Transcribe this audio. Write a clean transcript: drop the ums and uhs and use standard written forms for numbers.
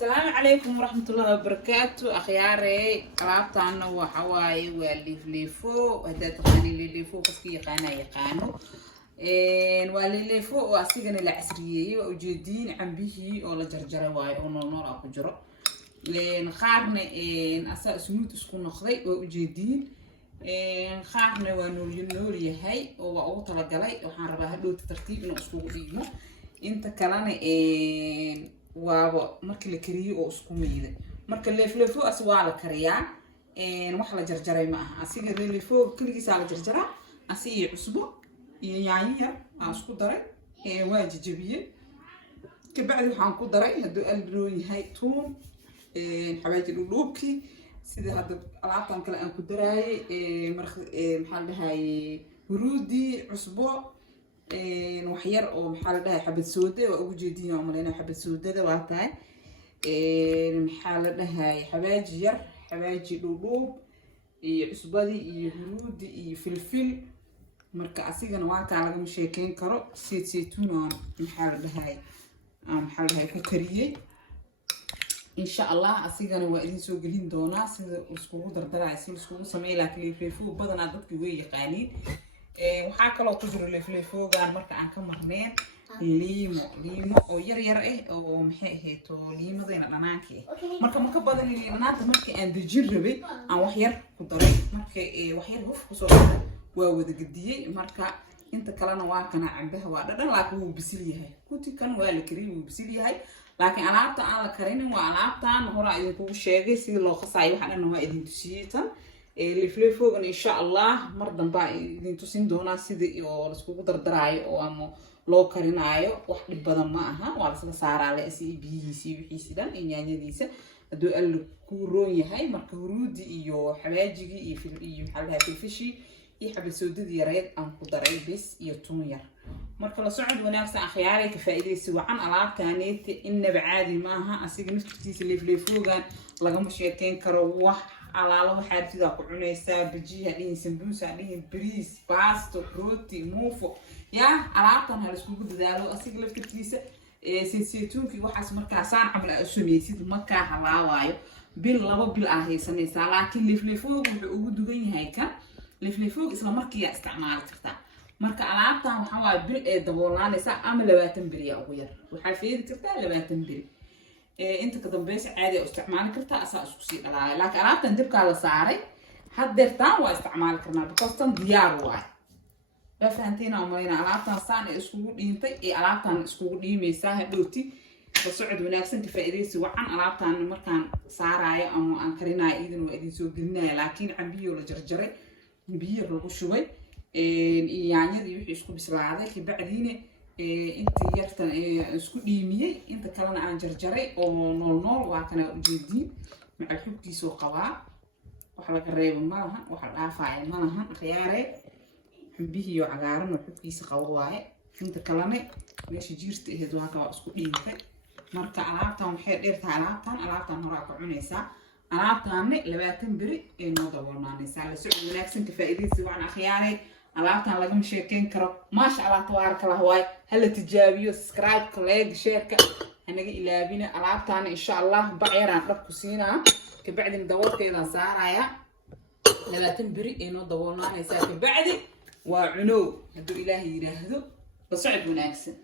السلام عليكم ورحمة الله وبركاته أخياري قرابتنا وحواي والليفليفو هذا تقاني الليفليفو كسكي يقانو والليفو وأسيقنا العسرية وجدين عم به ولا جرجرة واي ونور أكو جرو لين خارنا أسا سموت اسكون نخضي وجدين خارنا ونوري هاي وأوطى لقلي وحاربها دو ترتيب إنه اسكو فيهم انت كلامي waaba markii la kariyo oo isku meeyday marka leefleefo aswaa la kariyaa wax la jarjaray ma aha asiga leefleefo kaligiisa la jarjaraa asiga cusbo iyo yaanyo aan isku daray waa jajabiyay ka bacdi waxaan ku daray haduu albiro yahay tuun xawaajin dhulubki sida hadda alaabtan kale aan ku daraayay maxaan dhahay huruudi cusbo وحير أو محل ده حبة سودة وأوجدين يوم لنا حبة سودة ده وقتها محل ده هاي حواجي حواجي لولوب عصبادي هرود فلفل مركز أسيق أنا وقتها على مشاكين كرو زيتون محل ده هاي كوكرية إن شاء الله أسيق أنا وقتين سوق الهندونا سيد أسكوه دردرة سيد أسكوه سمي لك اللي في فوق بدنا ضدك ويا قانين waxaa kaloo ku jiro leefleefoogan marka aan ka marneen liimo oo yar oo maxay ahayd oo liimadayna dhanaanka marka ma ka badan dhanaanta markii aan dajin rabay aan wax yar ku daray marka wax yar huf ku soo daray waa wada gadiyay marka inta kalena waa kana cambaha waa dhadhan laakiin wuu bisil yahay kuti kan waa la kariyo wuu bisil yahay laakiin alaabta aan la karinin waa alaabtan hore idinku sheegay sidii loo qasaayo waxa dhan waa idin tusiyay leefleefo إن شاء الله مرة باي إذا تسين دونا سيد أو لسكو دردراي أو أمو لو كرينايو واحد بدن معها وعلى صار على أسي بي سي بحيس ده إن يعني ديسة دو الكوروني هاي مركورود إيو حواجي إيو في إيو حلها في الفشي يحب السود دي ريد أم قدري بس يتونير مركلا صعد ونفس أخياري كفائدة سوى عن ألعاب كانت إن بعادي معها أسيق نفتيس leefleefo كان لقى مشيكين كروح على الله حارتي ذاك عنيسة بجيها لين سمبوسة لين بريس باستو روتي موفو يا علاقتنا هالسكوب دالو أسيق لفتيسة سيتون في واحد مركز صان عمل أسميسيد مكة هوايو بالله بالآخر سنة لكن leefleefo وجود جيني هيك leefleefo إسلام مركي استعمال كرتا marka alaabtan waxa waa bil ee daboolanaysa ama 20 biri ugu yar waxa fiiri kartaa 20 biri inta ka dambaysa caadi u isticmaali kartaa asaa isku sii dhalaalay laakiin alaabtan dibka la saaray haddeertaan waa isticmaali karnaa because tan diyaar waay ba fahantina umayna alaabtan saan isku dhiintay ee alaabtan isku dhiimaysaa hadhowti ba socod wanaagsan ka faa'iideysi wacan alaabtan markaan saaraayo ama aan karinayo idin waa idin soo gelinayo laakiin cambiyo la jarjaray biyo lagu shubay yaanyadii wixii isku bislaaday ka bacdiina inta yartan isku dhiimiyay inta kalena aan jarjaray oo nool waa kana ujeedin maca xubkiisa oo qabaa waxa laga reebo malaha waxa dhaafaya malaha khiyaare xubbihi iyo cagaaran oo xubkiisa qabo waaye inta kalena meesha jiirta ahayd waa ka isku dhiintay marka alaabtan waxay dheertahay alaabtan hore ka cunaysaa alaabtan 20 biri ee noo daboolnaanaysaa la socod wanaagsan ka faa'iideysi waan akhyaarey alaabtan laga mashaqeyn karo ma sha Allah tabaaraka Allah way hal tijaabiyo subscribe like share ka anaga ilaabina alaabtan insha Allah bacayran dhab ku siinaa ka bacdin dawarkeeda saaraya 20 biri ee noo daboolnaanaysaa ka bacdi waa cuno haduu Ilaahay yiraahdo la socod wanaagsan